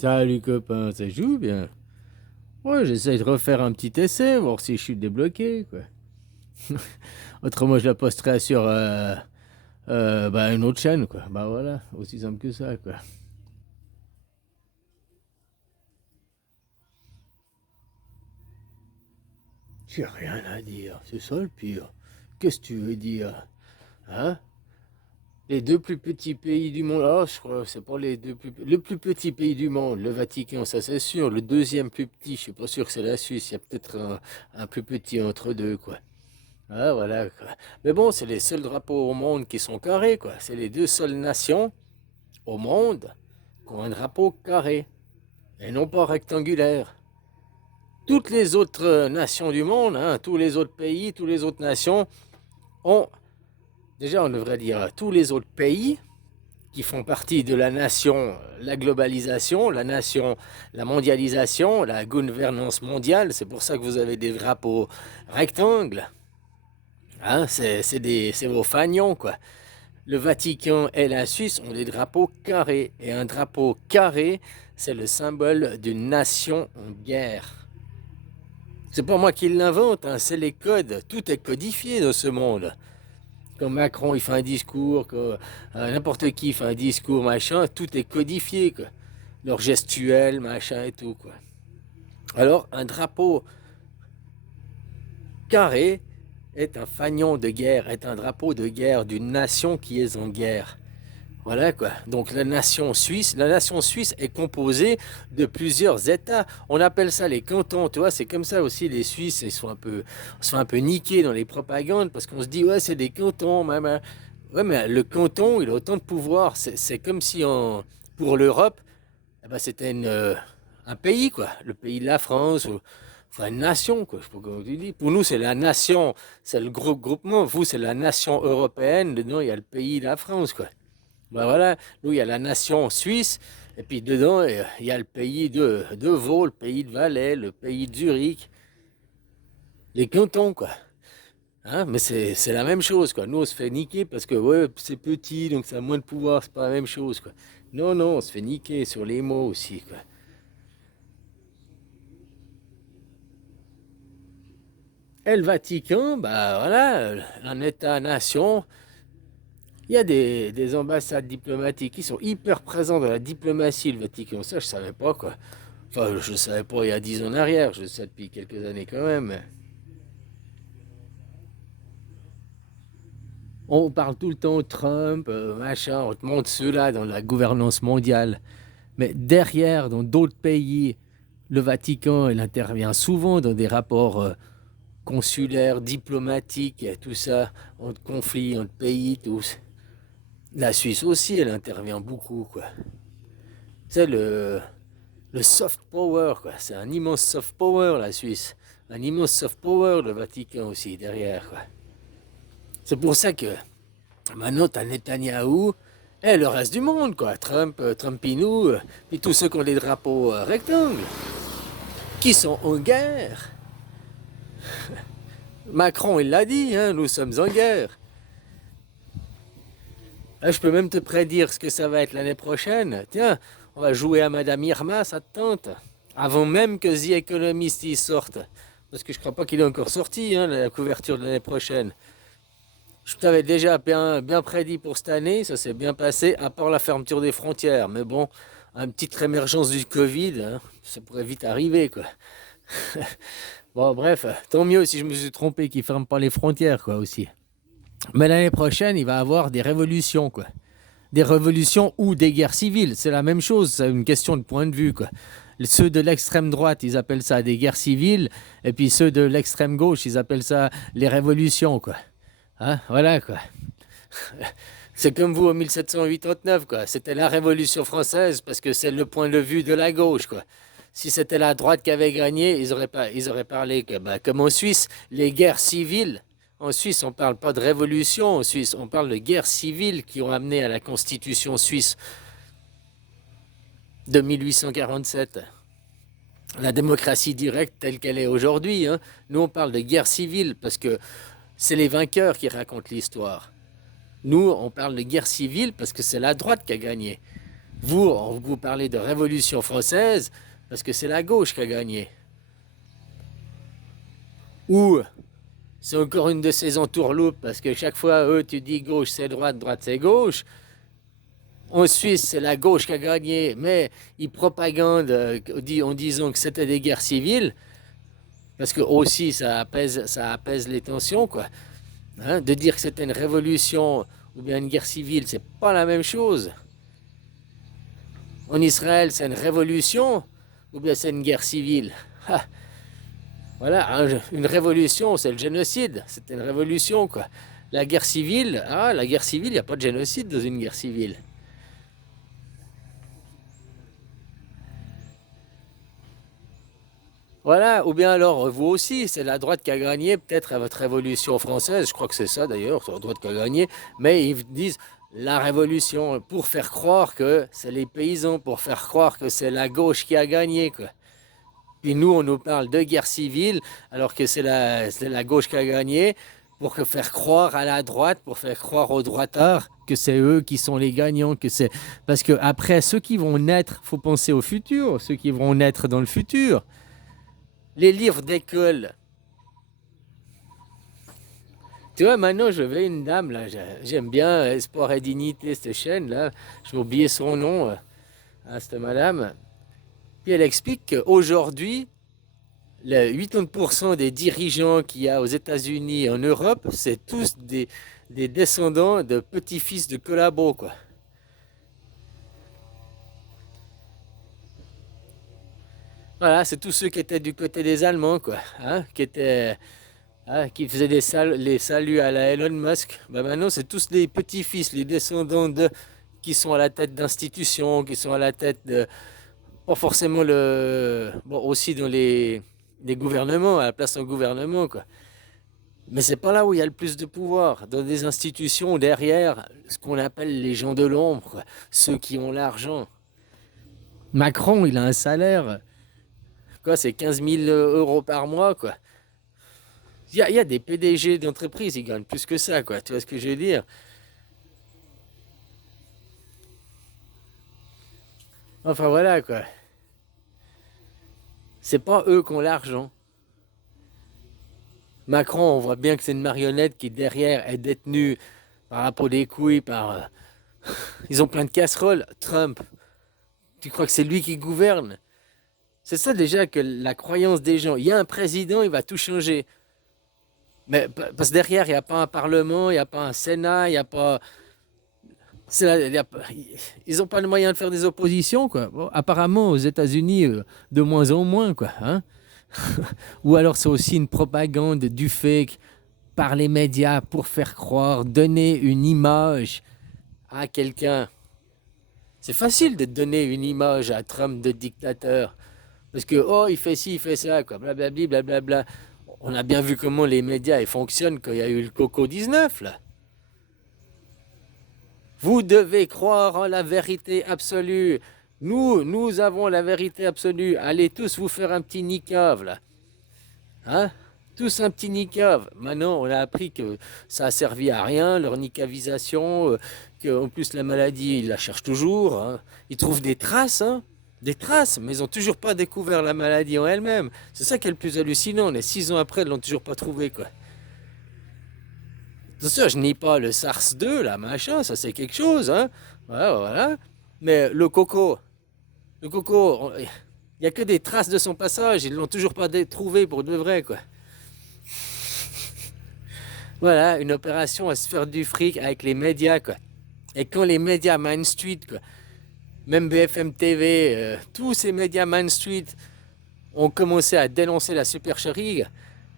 Salut copain, ça joue bien? Ouais, j'essaye de refaire un petit essai, voir si je suis débloqué, quoi. Autrement, je la posterai sur une autre chaîne, quoi. Bah voilà, aussi simple que ça, quoi. J'ai rien à dire, c'est ça le pire. Qu'est-ce que tu veux dire? Hein? Les deux plus petits pays du monde, je crois, c'est pas les deux plus... Le plus petit pays du monde, le Vatican, ça c'est sûr. Le deuxième plus petit, je suis pas sûr que c'est la Suisse. Il y a peut-être un plus petit entre deux, quoi. Ah, voilà, quoi. Mais bon, c'est les seuls drapeaux au monde qui sont carrés, quoi. C'est les deux seules nations au monde qui ont un drapeau carré et non pas rectangulaire. Toutes les autres nations du monde, hein, tous les autres pays, toutes les autres nations ont, déjà on devrait dire tous les autres pays qui font partie de la nation, la globalisation, la nation, la mondialisation, la gouvernance mondiale. C'est pour ça que vous avez des drapeaux rectangles. Hein, c'est vos fagnons, quoi. Le Vatican et la Suisse ont des drapeaux carrés. Et un drapeau carré, c'est le symbole d'une nation en guerre. C'est pas moi qui l'invente, hein, c'est les codes. Tout est codifié dans ce monde. Quand Macron il fait un discours, quand n'importe qui fait un discours, machin, tout est codifié, quoi. Leur gestuelle, machin et tout, quoi. Alors, un drapeau carré est un fanion de guerre, est un drapeau de guerre d'une nation qui est en guerre. Voilà quoi. Donc la nation suisse est composée de plusieurs États. On appelle ça les cantons, tu vois. C'est comme ça aussi les Suisses, ils sont un peu niqués dans les propagandes parce qu'on se dit ouais c'est des cantons, même. Ouais mais le canton il a autant de pouvoir. C'est comme si pour l'Europe, eh ben, c'était un pays quoi, le pays de la France. Enfin, une nation, quoi, je sais pas comment tu dis. Pour nous, c'est la nation, c'est le groupement. Vous, c'est la nation européenne. Dedans, il y a le pays de la France, quoi. Ben voilà, nous, il y a la nation suisse, et puis dedans, il y a le pays de Vaud, le pays de Valais, le pays de Zurich, les cantons, quoi. Hein, mais c'est la même chose, quoi. Nous, on se fait niquer parce que, ouais, c'est petit, donc ça a moins de pouvoir, c'est pas la même chose, quoi. Non, non, on se fait niquer sur les mots aussi, quoi. Et le Vatican, bah voilà, un État-nation, il y a des ambassades diplomatiques qui sont hyper présents dans la diplomatie, le Vatican. Ça, je savais pas, quoi. Enfin, je ne savais pas il y a 10 ans en arrière, je le sais depuis quelques années quand même. On parle tout le temps de Trump, machin, on te montre ceux-là dans la gouvernance mondiale. Mais derrière, dans d'autres pays, le Vatican, il intervient souvent dans des rapports consulaires, diplomatiques, et tout ça, entre conflits, entre pays, tous. La Suisse aussi, elle intervient beaucoup, quoi. C'est le soft power, quoi. C'est un immense soft power, la Suisse. Un immense soft power, le Vatican aussi, derrière, quoi. C'est pour ça que maintenant, t'as Netanyahou et le reste du monde, quoi. Trump, Trumpinou, puis tous ceux qui ont des drapeaux rectangles, qui sont en guerre. Macron, il l'a dit, hein, nous sommes en guerre. Là, je peux même te prédire ce que ça va être l'année prochaine. Tiens, on va jouer à Madame Irma, ça te tente? Avant même que The Economist y sorte. Parce que je crois pas qu'il est encore sorti, hein, la couverture de l'année prochaine. Je t'avais déjà bien prédit pour cette année, ça s'est bien passé, à part la fermeture des frontières. Mais bon, une petite réémergence du Covid, hein, ça pourrait vite arriver, quoi. Bon, bref, tant mieux si je me suis trompé qu'ils ne ferment pas les frontières, quoi, aussi. Mais l'année prochaine, il va y avoir des révolutions, quoi. Des révolutions ou des guerres civiles, c'est la même chose, c'est une question de point de vue, quoi. Ceux de l'extrême droite, ils appellent ça des guerres civiles, et puis ceux de l'extrême gauche, ils appellent ça les révolutions, quoi. Hein, voilà, quoi. C'est comme vous en 1789, quoi. C'était la Révolution française parce que c'est le point de vue de la gauche, quoi. Si c'était la droite qui avait gagné, ils auraient parlé que, bah, comme en Suisse, les guerres civiles. En Suisse, on ne parle pas de révolution. En Suisse, on parle de guerres civiles qui ont amené à la Constitution suisse de 1847. La démocratie directe telle qu'elle est aujourd'hui, hein. Nous, on parle de guerre civile parce que c'est les vainqueurs qui racontent l'histoire. Nous, on parle de guerre civile parce que c'est la droite qui a gagné. Vous parlez de Révolution française parce que c'est la gauche qui a gagné. Ou c'est encore une de ces entourloupes parce que chaque fois, eux, tu dis gauche c'est droite, droite c'est gauche. En Suisse, c'est la gauche qui a gagné, mais ils propagandent en disant que c'était des guerres civiles, parce que aussi ça apaise les tensions, quoi. Hein, de dire que c'était une révolution ou bien une guerre civile, c'est pas la même chose. En Israël, c'est une révolution ou bien c'est une guerre civile. Ah, voilà, une révolution, c'est le génocide. C'était une révolution, quoi. La guerre civile, il n'y a pas de génocide dans une guerre civile. Voilà, ou bien alors vous aussi, c'est la droite qui a gagné, peut-être à votre révolution française, je crois que c'est ça d'ailleurs, c'est la droite qui a gagné, mais ils disent la révolution pour faire croire que c'est les paysans, pour faire croire que c'est la gauche qui a gagné, quoi. Puis nous, on nous parle de guerre civile, alors que c'est la gauche qui a gagné, pour faire croire à la droite, pour faire croire aux droitards que c'est eux qui sont les gagnants, que c'est... Parce que après, ceux qui vont naître, faut penser au futur, ceux qui vont naître dans le futur. Les livres d'école. Tu vois, maintenant, je vais une dame, là, j'aime bien Espoir et Dignité, cette chaîne, là. Je vais oublier son nom, à cette madame. Puis elle explique qu'aujourd'hui, les 80% des dirigeants qu'il y a aux États-Unis et en Europe, c'est tous des descendants de petits-fils de collabos, quoi. Voilà, c'est tous ceux qui étaient du côté des Allemands, quoi. Hein, qui faisaient les saluts à la Elon Musk. Ben maintenant, c'est tous les petits-fils, les descendants qui sont à la tête d'institutions, qui sont à la tête de, pas forcément bon, aussi dans les gouvernements, à la place d'un gouvernement, quoi. Mais c'est pas là où il y a le plus de pouvoir. Dans des institutions, derrière, ce qu'on appelle les gens de l'ombre, quoi. Ceux qui ont l'argent. Macron, il a un salaire, quoi, c'est 15 000 euros par mois, quoi. Il y a des PDG d'entreprises, ils gagnent plus que ça, quoi. Tu vois ce que je veux dire? Enfin voilà, quoi. C'est pas eux qui ont l'argent. Macron, on voit bien que c'est une marionnette qui derrière est détenue par rapport des couilles, ils ont plein de casseroles. Trump, tu crois que c'est lui qui gouverne? C'est ça déjà que la croyance des gens. Il y a un président, il va tout changer. Mais parce que derrière, il n'y a pas un parlement, il n'y a pas un sénat, il n'y a pas... Ils n'ont pas le moyen de faire des oppositions, quoi. Bon, apparemment, aux États-Unis, de moins en moins, quoi. Hein. Ou alors c'est aussi une propagande du fake par les médias pour faire croire, donner une image à quelqu'un. C'est facile de donner une image à Trump de dictateur. Parce que, oh, il fait ci, il fait ça, quoi, blablabli, blablabla. On a bien vu comment les médias ils fonctionnent quand il y a eu le Coco 19, là. Vous devez croire en la vérité absolue. Nous avons la vérité absolue. Allez tous vous faire un petit niqab, là. Hein? Tous un petit niqab. Maintenant, on a appris que ça a servi à rien, leur niqabisation, qu'en plus la maladie, ils la cherchent toujours. Hein. Ils trouvent des traces, hein, des traces, mais ils n'ont toujours pas découvert la maladie en elle-même. C'est ça qui est le plus hallucinant. Les 6 ans après, ils l'ont toujours pas trouvé, quoi. C'est sûr, je nie pas le SARS-2, là, machin, ça c'est quelque chose, hein. Voilà, voilà. Mais le coco, il n'y a que des traces de son passage, ils l'ont toujours pas trouvé pour de vrai, quoi. Voilà, une opération à se faire du fric avec les médias, quoi. Et quand les médias Main Street, quoi, même BFM TV, tous ces médias Main Street ont commencé à dénoncer la supercherie,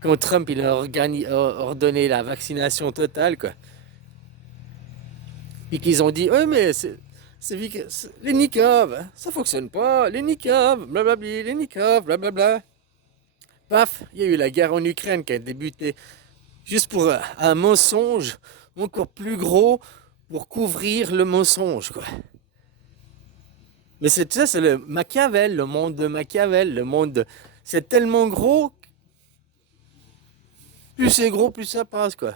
quand Trump il a ordonné la vaccination totale, quoi. Puis qu'ils ont dit, ouais, mais les niqabs, hein, ça fonctionne pas, les niqabs, blablabla, les niqabs, blablabla. Paf, il y a eu la guerre en Ukraine qui a débuté juste pour un mensonge encore plus gros pour couvrir le mensonge, quoi. Mais c'est ça, c'est le Machiavel, le monde de Machiavel, le monde de... C'est tellement gros, plus c'est gros, plus ça passe, quoi.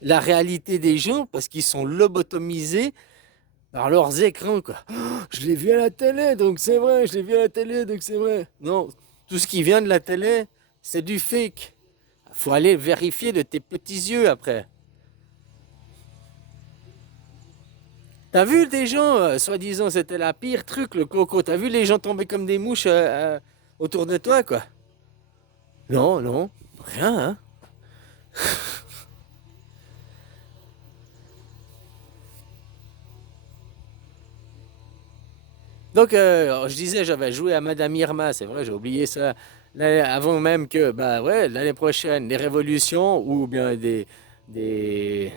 La réalité des gens, parce qu'ils sont lobotomisés, par leurs écrans, quoi. Oh, je l'ai vu à la télé, donc c'est vrai, je l'ai vu à la télé, donc c'est vrai. Non, tout ce qui vient de la télé, c'est du fake. Faut aller vérifier de tes petits yeux après. T'as vu des gens, soi-disant, c'était la pire truc, le coco. T'as vu les gens tomber comme des mouches autour de toi, quoi. Non, non, rien, hein. Donc, je disais, j'avais joué à Madame Irma, c'est vrai, j'ai oublié ça. Avant même que, bah ouais, l'année prochaine, des révolutions ou bien des...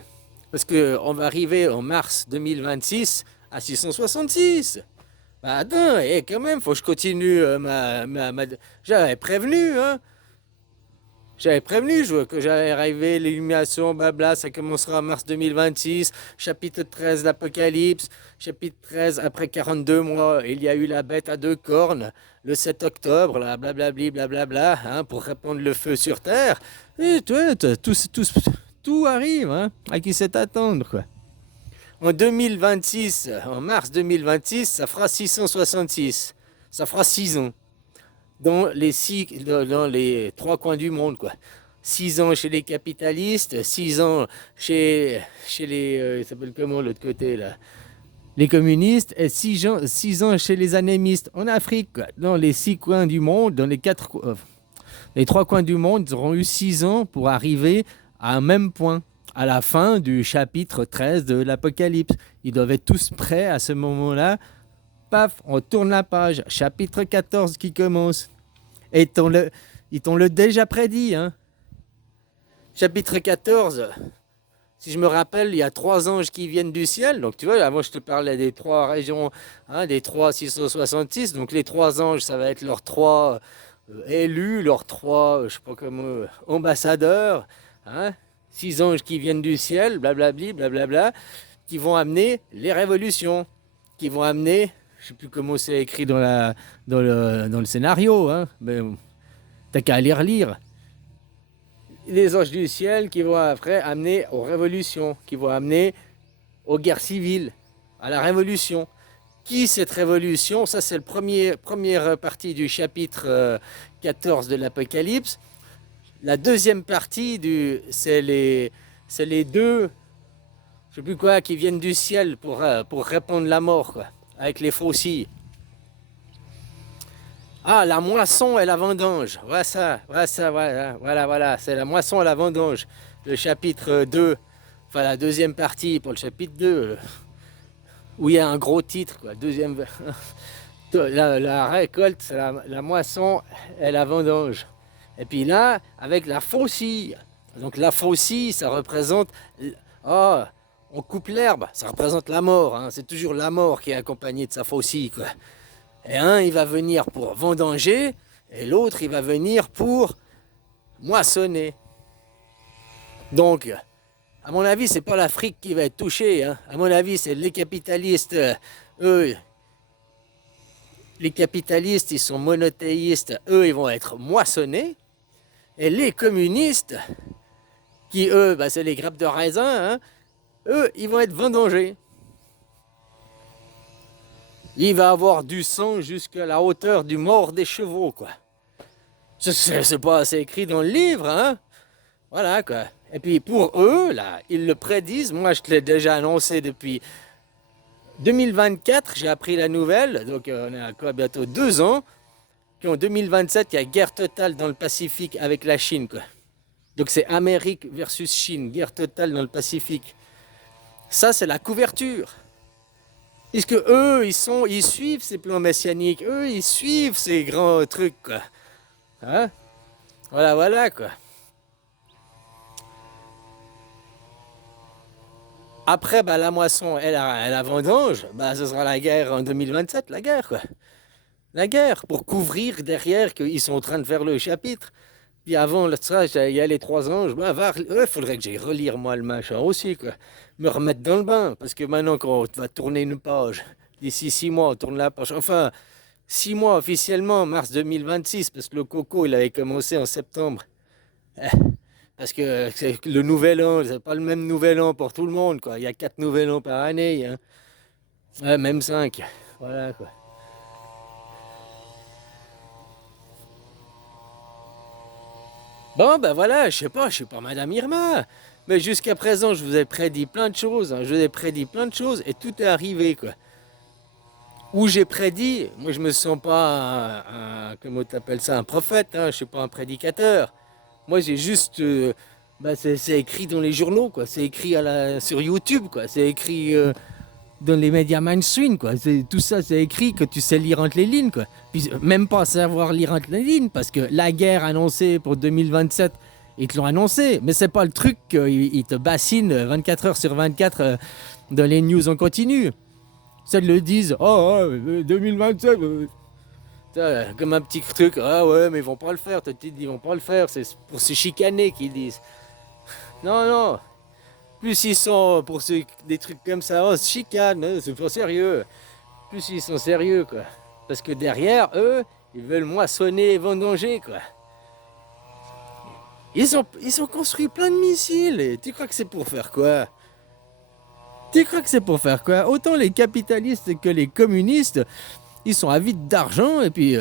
Parce qu'on va arriver en mars 2026 à 666. Bah attends, et quand même, faut que je continue J'avais prévenu, hein. J'avais prévenu que j'allais arriver, l'illumination, blabla, ça commencera en mars 2026, chapitre 13 l'Apocalypse, chapitre 13, après 42 mois, il y a eu la bête à deux cornes, le 7 octobre, là, blablabli, blablabla, hein, pour répandre le feu sur Terre. Et tout arrive, hein, à qui sait attendre, quoi. En 2026, en mars 2026, ça fera 666. Ça fera 6 ans dans les trois coins du monde, quoi. 6 ans chez les capitalistes, 6 ans chez les, ça s'appelle comment l'autre côté là, les communistes, et 6 ans chez les anémistes en Afrique, quoi. Dans les 6 coins du monde, dans les trois coins du monde, ils auront eu 6 ans pour arriver à un même point, à la fin du chapitre 13 de l'Apocalypse. Ils doivent être tous prêts à ce moment-là. Paf, on tourne la page, chapitre 14 qui commence. Et ils t'ont le déjà prédit, hein. Chapitre 14, si je me rappelle, il y a 3 anges qui viennent du ciel. Donc tu vois, avant je te parlais des 3 régions, hein, des 3 666. Donc les 3 anges, ça va être leurs 3 élus, leurs 3, je sais pas comment, ambassadeurs. Hein, 6 anges qui viennent du ciel, blablabli, blablabla, qui vont amener les révolutions, qui vont amener, je sais plus comment c'est écrit dans le scénario, hein, mais t'as qu'à aller relire. Les anges du ciel qui vont après amener aux révolutions, qui vont amener aux guerres civiles, à la révolution. Qui cette révolution? Ça, c'est première partie du chapitre 14 de l'Apocalypse. La deuxième partie, c'est les deux, je sais plus quoi, qui viennent du ciel pour répandre la mort, quoi, avec les faucilles. Ah, la moisson et la vendange. Voilà ça, voilà. C'est la moisson et la vendange. Le chapitre 2, enfin la deuxième partie pour le chapitre 2, où il y a un gros titre, quoi. Deuxième, la récolte, c'est la moisson et la vendange. Et puis là, avec la faucille. Donc la faucille, ça représente... Oh, on coupe l'herbe, ça représente la mort, hein. C'est toujours la mort qui est accompagnée de sa faucille, quoi. Et un, il va venir pour vendanger, et l'autre, il va venir pour moissonner. Donc, à mon avis, c'est pas l'Afrique qui va être touchée, hein. À mon avis, c'est les capitalistes. Eux, les capitalistes, ils sont monothéistes. Eux, ils vont être moissonnés. Et les communistes, qui eux, bah, c'est les grappes de raisin, hein, eux, ils vont être vendangés. Il va avoir du sang jusqu'à la hauteur du mort des chevaux, quoi. C'est pas, c'est écrit dans le livre, hein. Voilà, quoi. Et puis pour eux, là, ils le prédisent. Moi, je te l'ai déjà annoncé depuis 2024. J'ai appris la nouvelle. Donc, on est à quoi, bientôt 2 ans. Qu'en 2027, il y a guerre totale dans le Pacifique avec la Chine, quoi. Donc, c'est Amérique versus Chine. Guerre totale dans le Pacifique. Ça, c'est la couverture. Puisque eux, ils suivent ces plans messianiques. Eux, ils suivent ces grands trucs, quoi. Hein? Voilà, quoi. Après, bah, la moisson et la vendange, bah, ce sera la guerre en 2027, la guerre, quoi. La guerre, pour couvrir derrière qu'ils sont en train de faire le chapitre. Puis avant ça, il y a les 3 anges. Bah, faudrait que j'aille relire, moi, le machin aussi, quoi. Me remettre dans le bain. Parce que maintenant, quand on va tourner une page, d'ici 6 mois, on tourne la page. Enfin, 6 mois officiellement, mars 2026, parce que le coco, il avait commencé en septembre. Eh, Parce que le nouvel an, c'est pas le même nouvel an pour tout le monde, quoi. Il y a 4 nouvel an par année, hein. Ouais, même 5. Voilà, quoi. Bon, ben voilà, je sais pas Madame Irma. Mais jusqu'à présent, je vous ai prédit plein de choses, hein, je vous ai prédit plein de choses et tout est arrivé, quoi. Où j'ai prédit, moi je me sens pas comment t'appelles ça, un prophète, hein, je suis pas un prédicateur. Moi j'ai juste, bah, c'est écrit dans les journaux, quoi. C'est écrit sur YouTube, quoi. C'est écrit dans les médias mainstream, quoi. Tout ça, c'est écrit que tu sais lire entre les lignes, quoi. Puis même pas savoir lire entre les lignes, parce que la guerre annoncée pour 2027, ils te l'ont annoncé, mais c'est pas le truc qu'ils te bassinent 24 heures sur 24 dans les news en continu. Ça ils le disent, oh, 2027, comme un petit truc, ah ouais, mais ils vont pas le faire, ils vont pas le faire, c'est pour se chicaner qu'ils disent. Non, non, plus ils sont pour des trucs comme ça, oh, se chicane, c'est pas sérieux. Plus ils sont sérieux, quoi. Parce que derrière, eux, ils veulent moissonner et vendanger, quoi. Ils ont construit plein de missiles, et tu crois que c'est pour faire quoi? Tu crois que c'est pour faire quoi? Autant les capitalistes que les communistes, ils sont avides d'argent, et puis...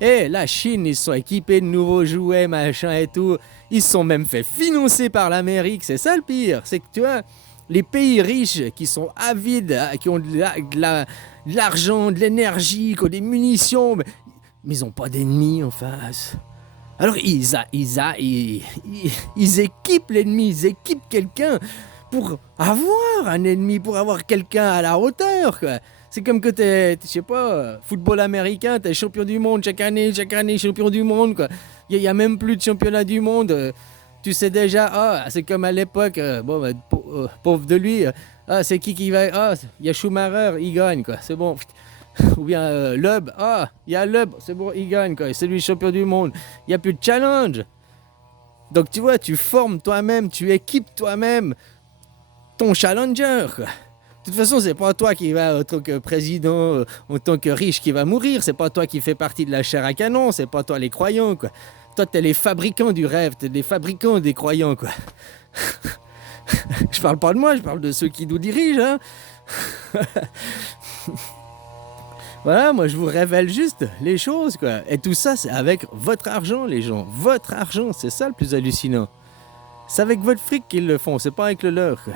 la Chine, ils sont équipés de nouveaux jouets, machin et tout. Ils sont même fait financer par l'Amérique, c'est ça le pire. C'est que tu vois, les pays riches qui sont avides, qui ont de l'argent, de l'énergie, qui ont des munitions, mais ils n'ont pas d'ennemis en face. Alors ils équipent l'ennemi, ils équipent quelqu'un pour avoir un ennemi, pour avoir quelqu'un à la hauteur, quoi. C'est comme que t'es, je sais pas, football américain, t'es champion du monde chaque année, champion du monde, quoi. Il y a même plus de championnat du monde. Tu sais déjà, c'est comme à l'époque, bon, bah, pauvre de lui, c'est qui va, il y a Schumacher, il gagne, quoi, c'est bon. Ou bien Loeb, il y a Loeb, c'est bon, il gagne, quoi, c'est lui champion du monde. Il n'y a plus de challenge. Donc tu vois, tu formes toi-même, tu équipes toi-même ton challenger, quoi. De toute façon, c'est pas toi qui va, en tant que président, en tant que riche, qui va mourir. C'est pas toi qui fais partie de la chair à canon. C'est pas toi les croyants, quoi. Toi, t'es les fabricants du rêve. T'es les fabricants des croyants, quoi. Je parle pas de moi, je parle de ceux qui nous dirigent, hein. Voilà, moi, je vous révèle juste les choses, quoi. Et tout ça, c'est avec votre argent, les gens. Votre argent, c'est ça le plus hallucinant. C'est avec votre fric qu'ils le font, c'est pas avec le leur, quoi.